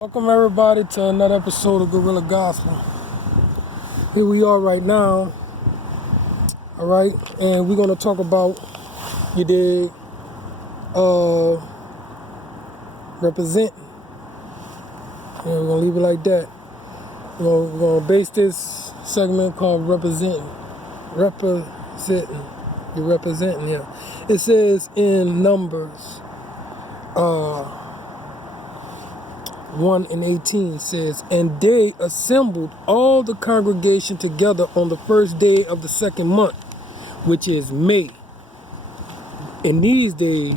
Welcome everybody to another episode of Gorilla Gospel. Here we are right now, all right, and we're gonna talk about you did representing. And we're gonna leave it like that. We're gonna base this segment called representing. Representing. You're representing, yeah. It says in Numbers 1:18 says, and they assembled all the congregation together on the first day of the second month, which is May. In these days,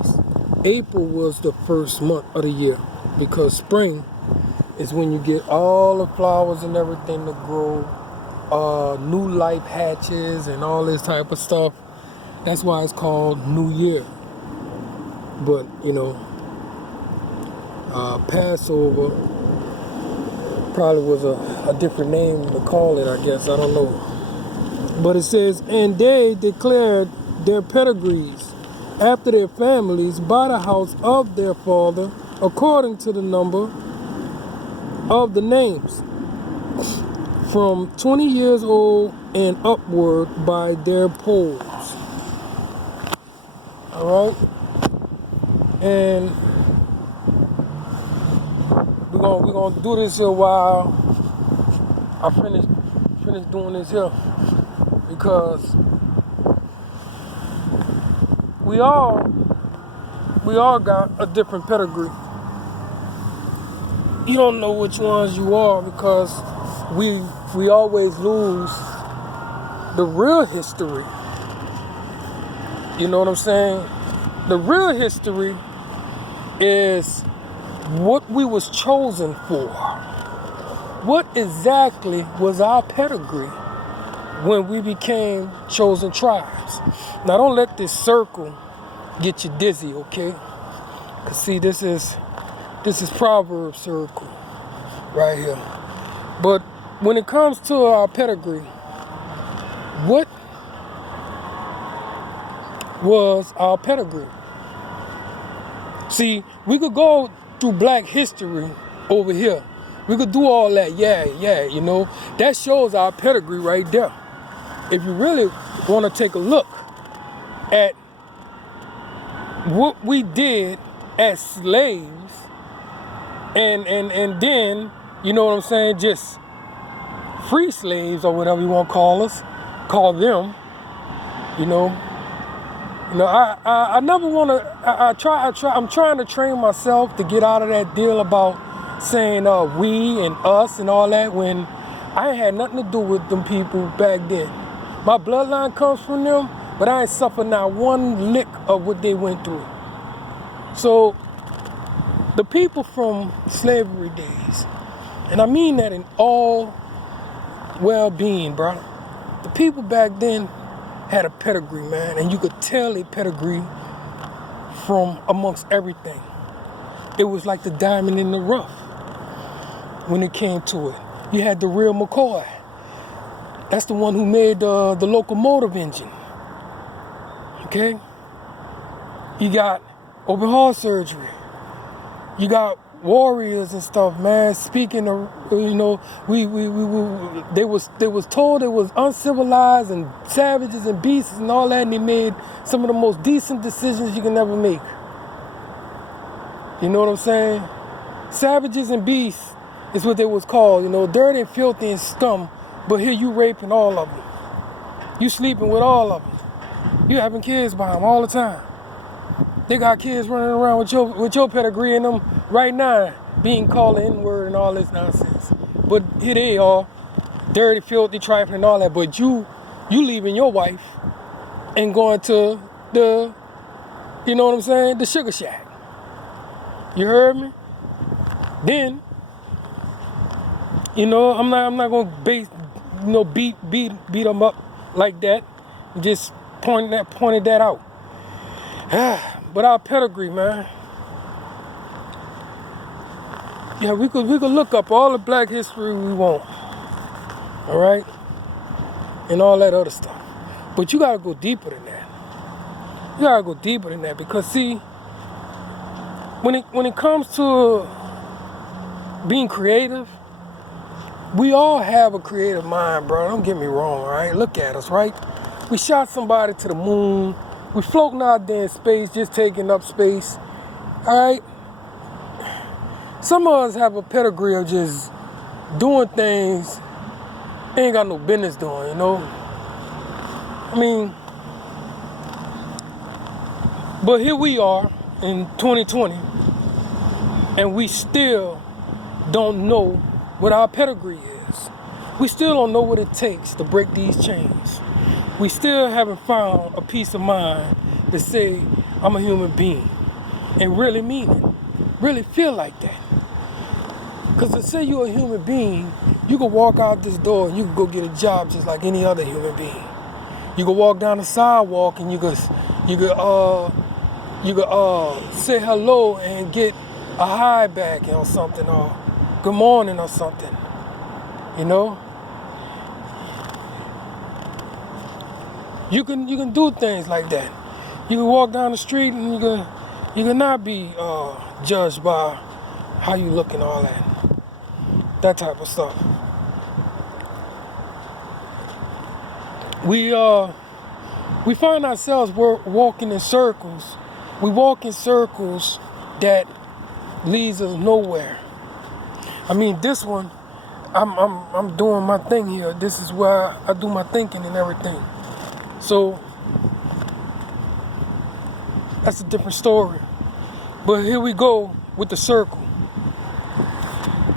April was the first month of the year, because spring is when you get all the flowers and everything to grow, new life hatches and all this type of stuff. That's why it's called New Year. But, Passover probably was a different name to call it, I guess. I don't know. But it says, and they declared their pedigrees after their families by the house of their father, according to the number of the names, from 20 years old and upward by their polls. All right? And we're gonna do this here while I finish doing this here, because we all got a different pedigree. You don't know which ones you are, because we always lose the real history. You know what I'm saying? The real history is what we was chosen for. What exactly was our pedigree when we became chosen tribes? Now don't let this circle get you dizzy, okay? Cause see, this is Proverbs circle right here. But when it comes to our pedigree, what was our pedigree? See, we could go through black history over here. We could do all that, yeah, that shows our pedigree right there. If you really want to take a look at what we did as slaves, and then, you know what I'm saying, just free slaves or whatever you want to call them, I never want to. I'm trying to train myself to get out of that deal about saying we and us and all that, when I ain't had nothing to do with them people back then. My bloodline comes from them, but I ain't suffered not one lick of what they went through. So the people from slavery days, and I mean that in all well-being, bro. The people back then had a pedigree, man, and you could tell a pedigree from amongst everything. It was like the diamond in the rough when it came to it. You had the real McCoy. That's the one who made the locomotive engine. Okay? You got open heart surgery. You got warriors and stuff, man. Speaking of, they was told it was uncivilized and savages and beasts and all that, and they made some of the most decent decisions you can ever make. You know what I'm saying? Savages and beasts is what they was called, dirty and filthy and scum, but here you raping all of them. You sleeping with all of them. You having kids by them all the time. They got kids running around with your pedigree in them right now, being called the N-word and all this nonsense. But here they are, dirty, filthy, trifling and all that. But you leaving your wife and going to the, the sugar shack. You heard me? Then, I'm not gonna beat them up like that. Just pointed that out. But our pedigree, man. Yeah, we could look up all the black history we want. All right? And all that other stuff. But you gotta go deeper than that. You gotta go deeper than that, because see, when it comes to being creative. We all have a creative mind, bro. Don't get me wrong, right? Look at us, right? We shot somebody to the moon. We floating out there in space, just taking up space, all right? Some of us have a pedigree of just doing things ain't got no business doing, you know? I mean, but here we are in 2020, and we still don't know what our pedigree is. We still don't know what it takes to break these chains. We still haven't found a peace of mind to say, I'm a human being, and really mean it, really feel like that. Because to say you're a human being, you can walk out this door and you can go get a job just like any other human being. You can walk down the sidewalk and you could say hello and get a hi back or something, or good morning or something, you know? You can do things like that. You can walk down the street and you can not be judged by how you look and all that type of stuff. We find ourselves walking in circles. We walk in circles that leads us nowhere. I mean, this one, I'm doing my thing here. This is where I do my thinking and everything. So that's a different story. But here we go with the circle.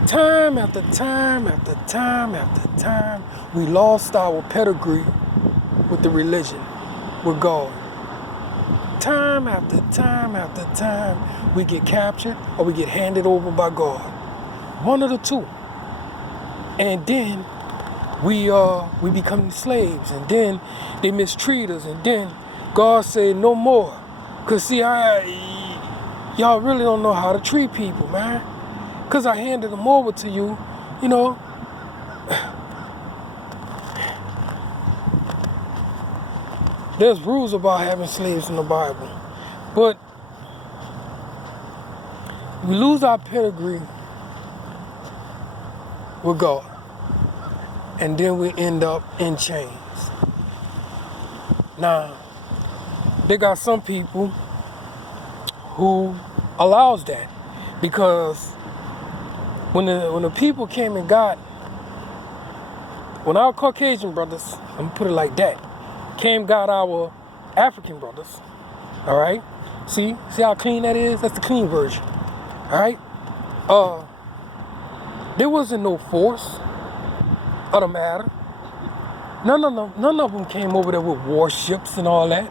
Time after time after time after time, we lost our pedigree with the religion, with God. Time after time after time, we get captured or we get handed over by God. One of the two. And then we become slaves, and then they mistreat us, and then God said no more. Cause see, y'all really don't know how to treat people, man. Cause I handed them over to you, you know. There's rules about having slaves in the Bible, but we lose our pedigree with God, and then we end up in chains. Now, they got some people who allows that, because when the people came and got, when our Caucasian brothers, I'm gonna put it like that, got our African brothers, all right? See how clean that is? That's the clean version, all right? There wasn't no force of the matter. None of them came over there with warships and all that.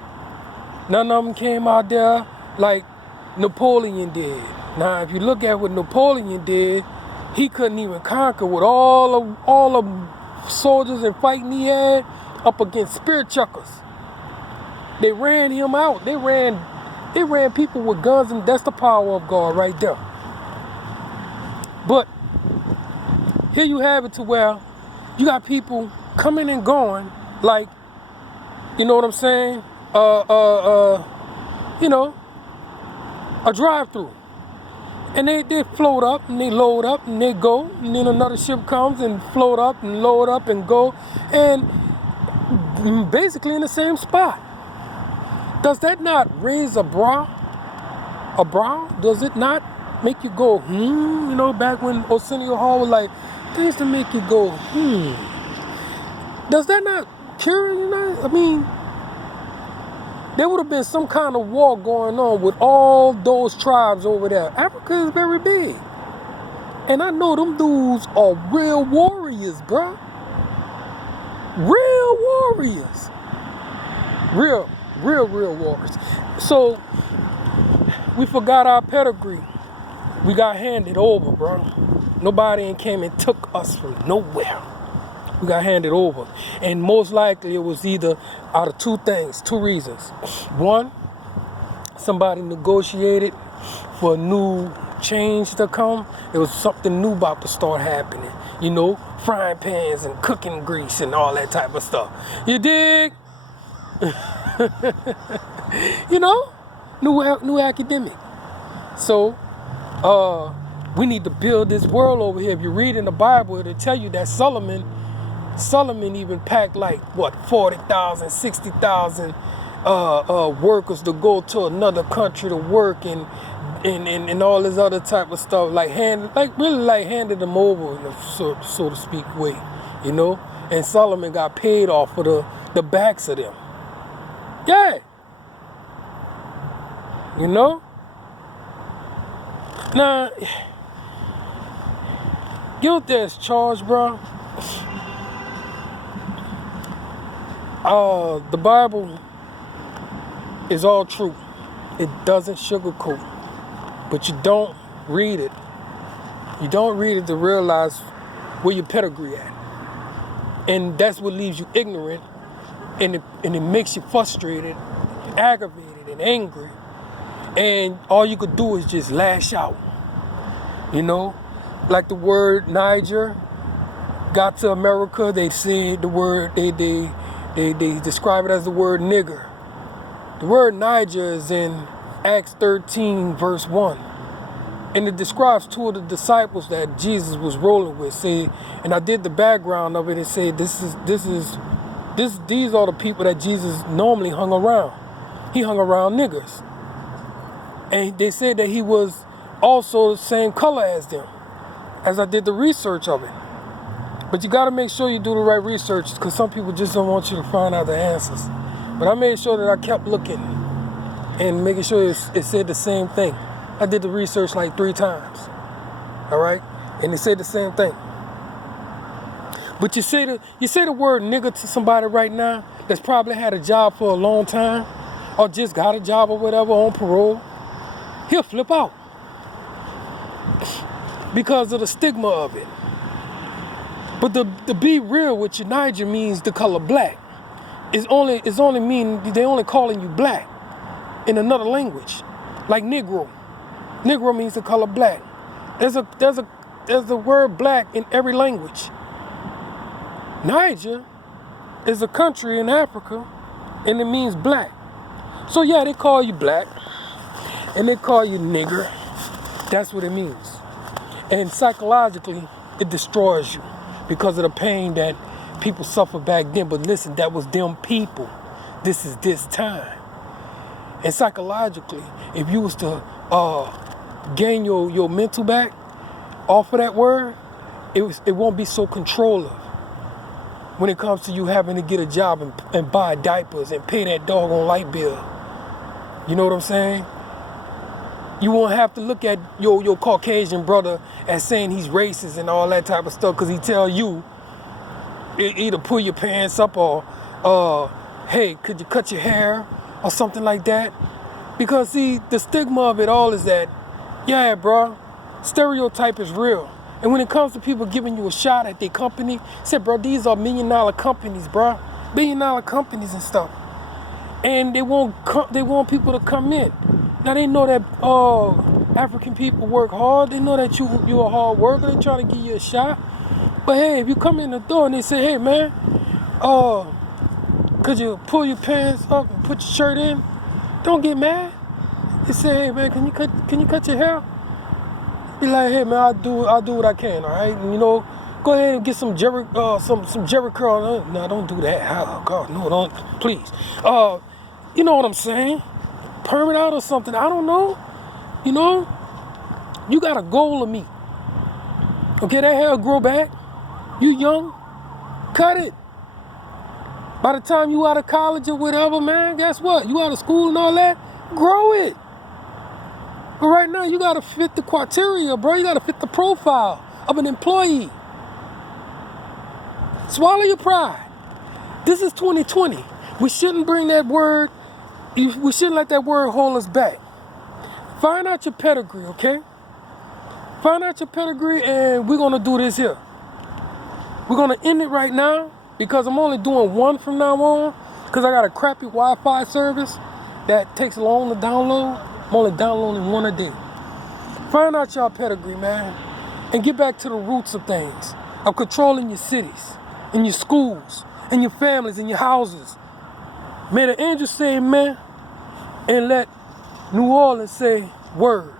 None of them came out there like Napoleon did. Now, if you look at what Napoleon did, he couldn't even conquer with all of soldiers and fighting he had up against spear chuckers. They ran him out. They ran people with guns, and that's the power of God right there. But here you have it to where you got people coming and going, like, you know what I'm saying? You know, a drive-through. And they float up and they load up and they go, and then another ship comes and float up and load up and go, and basically in the same spot. Does that not raise a brow? A brow? Does it not make you go, You know, back when Arsenio Hall was like, things to make you go, Does that not cure, you know? I mean, there would have been some kind of war going on with all those tribes over there. Africa is very big. And I know them dudes are real warriors, bruh. Real warriors. Real warriors. So, we forgot our pedigree. We got handed over, bro. Nobody ain't came and took us from nowhere. We got handed over. And most likely it was either out of two reasons. One, somebody negotiated for a new change to come. There was something new about to start happening. You know, frying pans and cooking grease and all that type of stuff. You dig? You know, new academic. So, We need to build this world over here. If you read in the Bible, it'll tell you that Solomon even packed like, what, 40,000, 60,000 workers to go to another country to work and all this other type of stuff, like handed them over in a so to speak way, you know. And Solomon got paid off for the backs of them. Yeah, you know. Now, guilty as charged, bro. The Bible is all true. It doesn't sugarcoat. But you don't read it. You don't read it to realize where your pedigree at. And that's what leaves you ignorant, and it makes you frustrated, aggravated, and angry. And all you could do is just lash out. You know? Like the word Niger got to America, they said the word, they describe it as the word nigger. The word Niger is in Acts 13, verse 1. And it describes two of the disciples that Jesus was rolling with. Say, and I did the background of it and said, these are the people that Jesus normally hung around. He hung around niggers. And they said that he was also the same color as them, as I did the research of it. But you got to make sure you do the right research, because some people just don't want you to find out the answers. But I made sure that I kept looking and making sure it said the same thing. I did the research like 3 times, all right? And it said the same thing. But you say the word nigger to somebody right now that's probably had a job for a long time, or just got a job or whatever on parole, he'll flip out because of the stigma of it. But to be real with you, Niger means the color black. It's only they only calling you black in another language, like Negro. Negro means the color black. There's a word black in every language. Niger is a country in Africa, and it means black. So yeah, they call you black, and they call you nigger. That's what it means. And psychologically, it destroys you because of the pain that people suffered back then. But listen, that was them people. This is this time. And psychologically, if you was to gain your mental back off of that word, it won't be so controlling when it comes to you having to get a job and buy diapers and pay that doggone light bill. You know what I'm saying? You won't have to look at your Caucasian brother as saying he's racist and all that type of stuff, because he tell you either pull your pants up or hey, could you cut your hair or something like that. Because see, the stigma of it all is that, yeah, bro, stereotype is real. And when it comes to people giving you a shot at their company, say, bro, these are $1 million companies, bro, $1 billion companies and stuff. And they want people to come in. Now they know that African people work hard. They know that you're a hard worker. They try to give you a shot. But hey, if you come in the door and they say, hey man, could you pull your pants up and put your shirt in? Don't get mad. They say, hey man, can you cut your hair? Be like, hey man, I'll do what I can, all right? And, you know, go ahead and get some Jerry curl. No, don't do that. Oh God, no, don't, please. You know what I'm saying? Perm it out or something. I don't know. You know, you got a goal to meet. Okay, that hair will grow back. You young, cut it. By the time you out of college or whatever, man, guess what? You out of school and all that, grow it. But right now, you gotta fit the criteria, bro. You gotta fit the profile of an employee. Swallow your pride. This is 2020. We shouldn't bring that word, we shouldn't let that word hold us back. Find out your pedigree, okay? Find out your pedigree, and we're gonna do this here. We're gonna end it right now, because I'm only doing one from now on, because I got a crappy Wi-Fi service that takes long to download. I'm only downloading one a day. Find out your pedigree, man, and get back to the roots of things, of controlling your cities, and your schools, and your families, and your houses. May the angels say amen, and let New Orleans say word.